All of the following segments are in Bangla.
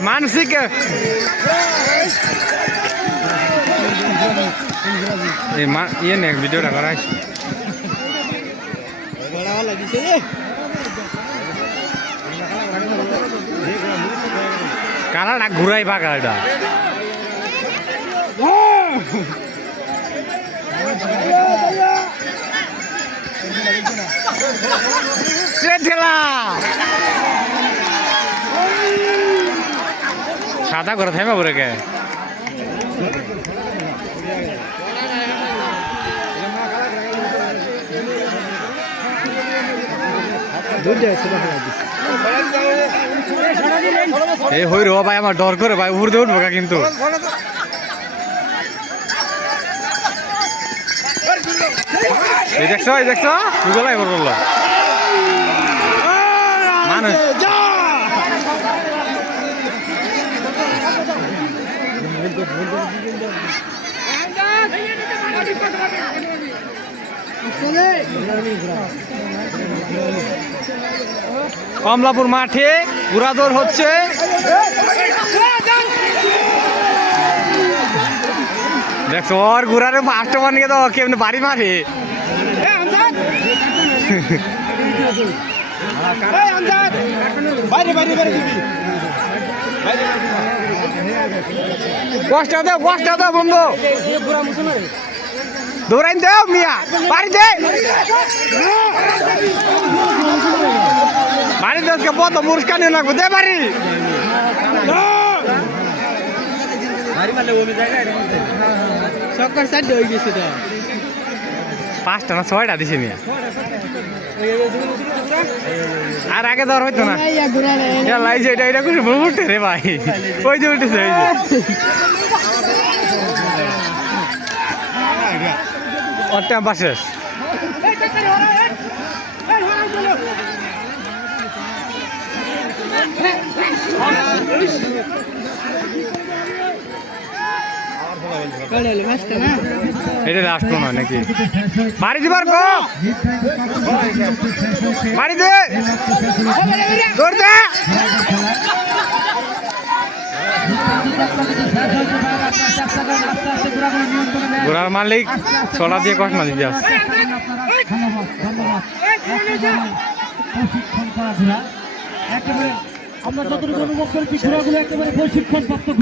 मानसिक ये नहीं वीडियो करा কালাটা ঘুরাই বা কালাটা সাদা করে থাইমা পরে কে এই হই রে ভাই আমার ডর করে ভাই উপর দিয়ে উঠবো কিন্তু দেখছো গুগলাই বললো মানুষ কমলাপুর মাঠে ঘোড়াদৌড় হচ্ছে দেখছো ওর ঘোড়ারে মাস্টার বানিয়ে দাও কেমন বাড়ি মারে কষ্ট দাও বন্ধু দৌড়াই দেও মিয়া বাড়ি দে বাড়ি দোষকে কত পুরস্কার নিয়ে লাগবে দে বাড়ি পাঁচটা না ছয়টা দিছে মিয়া আর আগে দেওয়ার হইতো না লাইছে এটা করে উঠে রে ভাই ওই যে উঠেছে ওই যে ওরটা বাসেস এটা লাস্ট নয় নাকি বাড়ি দিবার গো বাড়ি দে দৌড় দে ঘোড়ার মালিক ছড়া দিয়ে কষ্ট না দিতে আসছে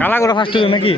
কালা ঘোড়া ফার্স্ট নাকি